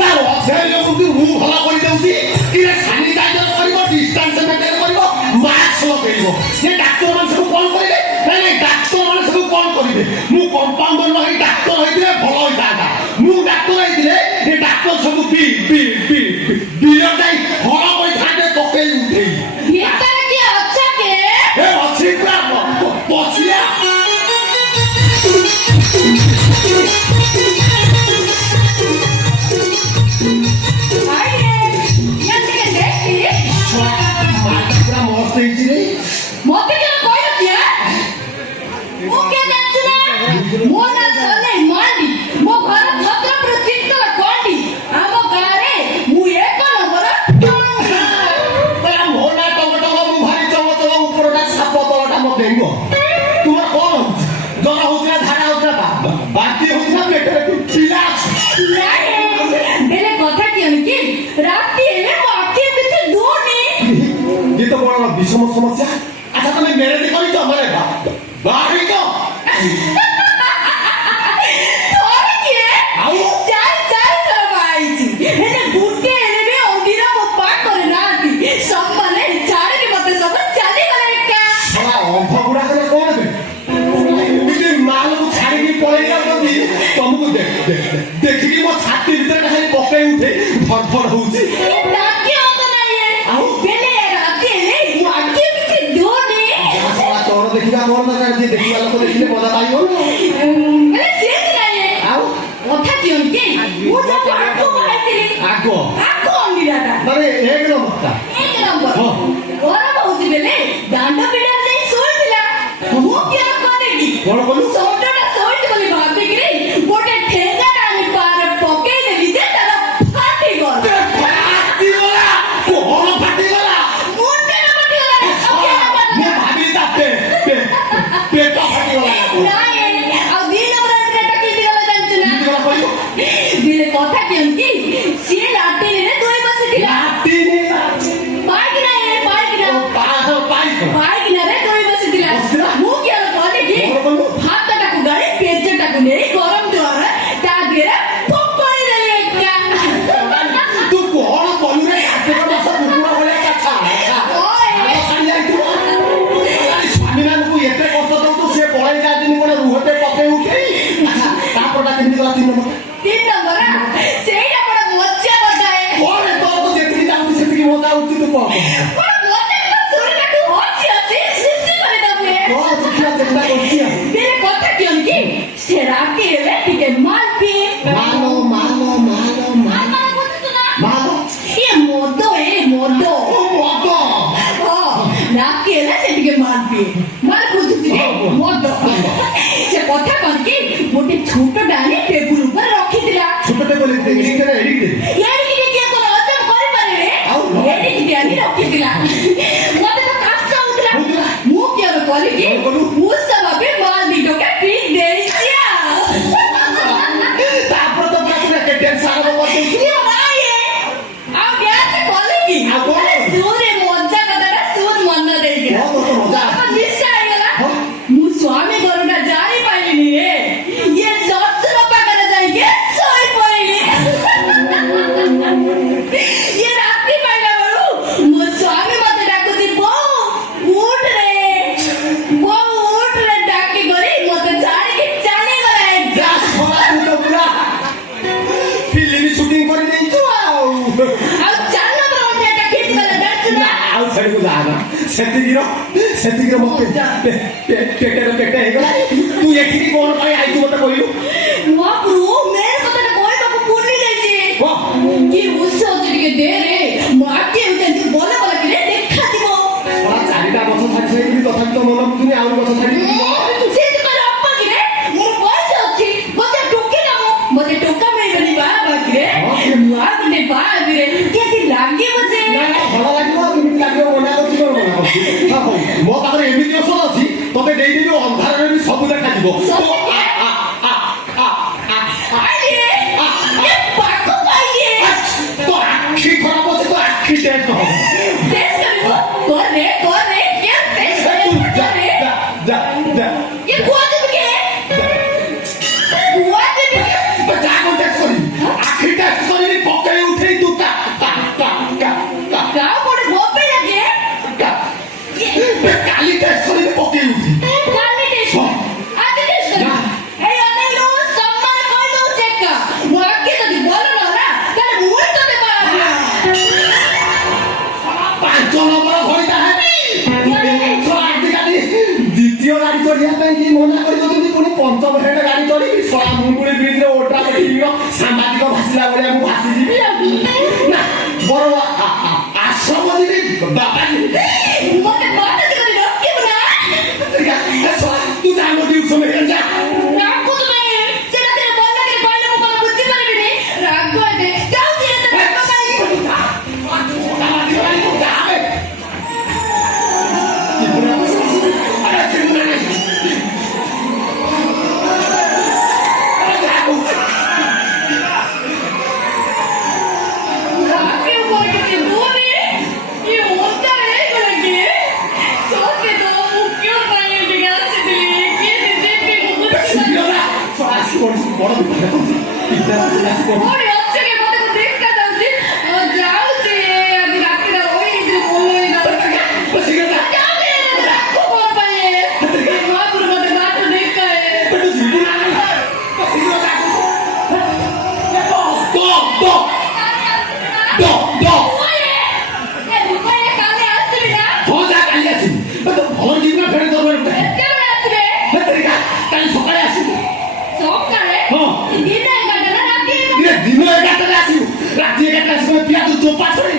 ତାର ଅଧ୍ୟୟନକୁ ମୁଁ ଭଲ କରିଦେଉଛି ଟିକେ ସାନିଟାଇଜର କରିବ ଡିଷ୍ଟାନ୍ସ ମେଣ୍ଟେନ କରିବ ମାସ୍କ ଲଗେଇବ ଏ ଡାକ୍ତର ମାନେ ସବୁ କଣ କରିବେ ନାଇଁ ନାଇଁ ଡାକ୍ତର ମାନେ ସବୁ କଣ କରିବେ ମୁଁ କମ୍ପାଉଣ୍ଡର ନ ହେଇ ଡାକ୍ତର ହେଇଥିଲେ ଭଲ ହେଇଥାନ୍ତା ମୁଁ ଡାକ୍ତର ହେଇଥିଲେ ଏ ଡାକ୍ତର ସବୁ ବିଲ ଯାଇ ହଳ କରିଥାନ୍ତେ ପକେଇ ଉଠେଇ ଭିତରେ କିଏ ଅଛ କେ ଏ ଅଛି ପୁରା ପଶିଆ ପୁରା ମସ୍ତ ହେଇଛି ରେ ମତେ କେନ କହିଲ କିଏ ମୁଁ କେ ଜାଣିଛୁ ନା ମୋ ନା ସଲେଇ ମାଣ୍ଡି ମୋ ଘର ଛତ୍ରପୁର ଚିତ୍ତଳ କଣ୍ଡି ଆମ ଗାଁରେ ମୁଁ ଏକ ନମ୍ବର ମୋ ନା ଟଙ୍ଗ ମୁଁ ଭାରି ଚମ ଉପରଟା ସାପ ତଳଟା ମୋ ଡେଙ୍ଗ ତୁମର କଣ ହଉଛି ଜର ହଉଛି ନା ଝାଡା ହଉଛି ନା ବାନ୍ତି ହଉଛି ନା ପେଟରେ ପିଲା ବେଲେ କଥା କିଏ କି ରାତି ହେଲେ ମୋ ଆଖି କିଛି ଦୁନି ये तो बड़ा विषम समस्या अच्छा तुम्हें मेरे से करी तो हमारे बाहर ही तो थोड़ी किए आओ चार थर आईची हेने गुटे हेने भी अंगीरा मो पा करे नाती सब माने छाड़ के मते सब चली गले क्या साला अंध गुड़ा करे कौन बे मुझे माल को छाड़ी के पड़ेगा तो तुमको देखी कि मो छाती भीतर खाली पके उठे धड़ होउची ये डाके होता नहीं है आओ बेले राती हेले वो आखि पीछे दुनी साला तोर देखिबा मोर दरकार जे देखिबा लोक देखिले मजा पाइबो बेले सेज नहीं है आओ কথা কি অনকে ও যা আকো বাহাইতিলি आगो আকো অন্ডিরাটা মানে এক নম্বরটা এক নম্বর হ্যাঁ গরম হউছি বেলে দাଣ୍ଡ পিড়া যাই শোইতিলা মু কি আর করে কি কোন কলু সৌটাটা শোইতি বলি ভাবি কি গোটে ঠেঙ্গাটা আমি পারে পকেই দেলি যে তারা ফাটি গল ফাটি গলা কোন ফাটি গলা মুন্ডে না ফাটি গল ওকে ମୁଁ ଭାବିଲି ତା ପେଟ ଫାଟିଗଲା নাই ଆଉ ଦି নম্বর রেটা কি দিগলা জানছ না କେମିତି କହିବ দিলে কথা কি অনকি সে লাটিনে দুই বসিতিলা ଲାଟିନି পাইকিনা ପାଇକ ପାଇକିନାରେ ଦୋଇ ବସିଥିଲା ବସିଥିଲା? ମୁଁ କି ଆଉ କଲି କି କଣ କଲୁ? ହାତଟାକୁ ଗାଳି ପେଜଟାକୁ ନେଇ ଗରମ ଜୁଆରେ ତା ଦିହରେ ଫୋପାଡ଼ି ଦେଲି ଏକା ତୁ କଣ କଲୁ ରେ କାର୍ତ୍ତିକ ମାସ କୁକୁର ଭଳିଆ କାଛା ଓଏ। ଛାଡ଼ି ଯାଇଥିବ ସ୍ୱାମୀମାନଙ୍କୁ ଏତେ କଷ୍ଟ ଦଉଛୁ ସେ ପଳେଇ ଯାଆନ୍ତିନି ଗୋଟେ ରୁହଟେ ପକେଇ ଉଠେଇ ଆଚ୍ଛା ତାପରଟା କେମିତି ଗଲା 3 ନମ୍ବର ତିନି ନମ୍ବର ସେଇଟା ବଡ଼ ମଜା ବଟାଏ କଣ ତୋର ତ ଯେତିକି ଯାଉଛି ସେତିକି ମଜା ହଉଛି ତୁ କଣ ବଡ଼ ମଜା କଥା ଶୁଣିଲା ତୁ ହସି ହସି ସିସି କରି ଦବୁ କଣ ଦେଖିବା ଚେଷ୍ଟା କରୁଛି ଆଉ ଦିନେ କଥା କିଅନ କି ସେ ରାତି ହେଲେ ଟିକେ ମାଲ ପିଏ ମାଲୋ ମାଲୋ ମାଲୋ ମାଲ ବୁଝୁଛୁ ନା ମାଲୋ ଏ ମଦ ଓ ମଦ ରାତି ହେଲେ ସେ ଟିକେ ମାଲ ପିଏ ମାଲ ବୁଝୁଛି ମଦ ସେ କଥା କଣ କି ଗୋଟେ ଛୋଟ ଡାଲି ଟେବୁଲ ଉପରେ ରଖିଥିଲା ଛୋଟଟେ ବୋଲି ଏଡ଼ିଟେ ଏଡ଼ିକି କିଏ କଣ ହଜମ କରିପାରିବେ ଆଉ? ଏଡ଼ିକି ଡାଲି ରଖିଥିଲା ମତେ ତ କାଶ ହଉଥିଲା ମୁଁ କିଏ କଲି କି କଣ କଲୁ? ମୁଁ ଭାବି ମାଲ ଦି ଟଙ୍କା ପିଇ ଦେଇଛି ତାପରେ ତ ପୁରା ଟେନସନ କରିଦେଇଛି ଆଉ ଗ୍ୟାସ କଲି କି ଆଉ କଣ? ସୁରେ ମଜା କଥାଟା ସୁର ମନ ଦେଇକି କଣ କଣ ମଜା? ନିଶା ହେଇଗଲା ହଁ? ମୁଁ ସ୍ୱାମୀ ଘରଟା ଜାଣି ପାଇଲିନି ରେ ଇଏ ଶ୍ୱଶୁର ପାଖରେ ଯାଇକି ଶୋଇ ପଇଲି ଇଏ ରାତି ପାଇଲା ବେଳୁ ମୋ ସ୍ୱାମୀ ମତେ ଡାକୁଛି ବୋଉ ଉଠ ରେ ଡାକି କରି ମତେ ଛାଡ଼ିକି ଚାଲିଗଲା ଯା ଶଳା ତୁ ତ ପୁରା ଫିଲ୍ମ ସୁଟିଂ କରିଦେଇଛୁ ଆଉ ଆଉ ଚାଲ ଅଣ୍ଡାଟା ଠିକ୍ କଲେ ଜାଣିଛୁ ନା ଆଉ ସେଠିକୁ ଯାଆନା ସେତିକିର ମତେ ପେଟରେ ପେଟ ହେଇଗଲା ତୁ ଏଠିକି କଣ ପାଇଁ ଆଇଛୁ ମତେ କହିଲୁ ମହାପ୍ରଭୁ ମେନ୍ କଥାଟା କହିବାକୁ ଭୁଲି ଯାଇଛି କଣ? କି ଉତ୍ସ ଅଛି ଟିକେ ଦେ ରେ ମାଟି ହେଉଛନ୍ତି ଭଲ ଭଲ କିରେ ଦେଖାଯିବ ଶଳା 4ଟା ଗଛ ଛାଡ଼ି ସାରିକି ତଥାପି ତ ମନ ବୁଝୁନି ଆହୁରି ଗଛ ଛାଡ଼ି ସେ ତୁ କହିଲେ ଅପା କିରେ ମୋର ପଇସା ଅଛି ମତେ ଟୋକେ ନା ମତେ ଟୋକା ମିଳିବନି ବାହା ବାକିରେ ମୁଁ ଆଉ ଗୋଟେ ବାହା ହେବିରେ କେମିତି ଲାଗିବ ଯେ ଭଲ ଲାଗିବ କେମିତି ଲାଗିବ ମନା କରୁଛି କଣ ମନା କରୁଛି ହଉ ମୋ ପାଖରେ ଏମିତି ଔଷଧ ଅଛି ତତେ ଦେଇଦେବି ଅନ୍ଧାରରେ ବି ସବୁ ଦେଖାଯିବ ପଞ୍ଚମ ଶ୍ରେଣୀରେ ଗାଡ଼ି ଚଢ଼ିବି ଶଳା ମୁଙ୍ଗୁଳି ବ୍ରିଜରେ ଓଟା ପକେଇବି ସାମ୍ବାଦିକ ଭାସିଲା ଭଳିଆ ମୁଁ ଭାସିଯିବି ଆଉ ନା ବର ଆଶ୍ରମ ଯିବି ବାବା ଯିବି ମୋତେ ବଟତି କରି ରଖିବୁ ନା ତୁ ଜାଣ ଟ୍ୟୁସନ ଯା ରାଗୁ ତୁମେ ସେ ରାତିରେ ବନ୍ଧକରେ କହିଲେ ମୁଁ କଣ ବୁଝି ପାରିବିନି ରାଗ ଏବେ ଯାଉଛି ଏତେ ରାଗ ପାଇଁ राके ऊपर कितनी दूर है ये होता है लगे सोचे तो क्यों पानी दिया से दिले के दे पे मुझे और अच्छे के बात को देख कर जाऊंगी जाओ जे अभी रात का होई जो बोलो ही ना जाओ जे राखो बोल पाए बात मत बात देख कर ଦିନ 11ଟାରେ ଆସିବୁ ରାତି 11ଟାରେ ଆସିବୁ ପିଆ ତୁ ଚୋପା ଛଡେଇ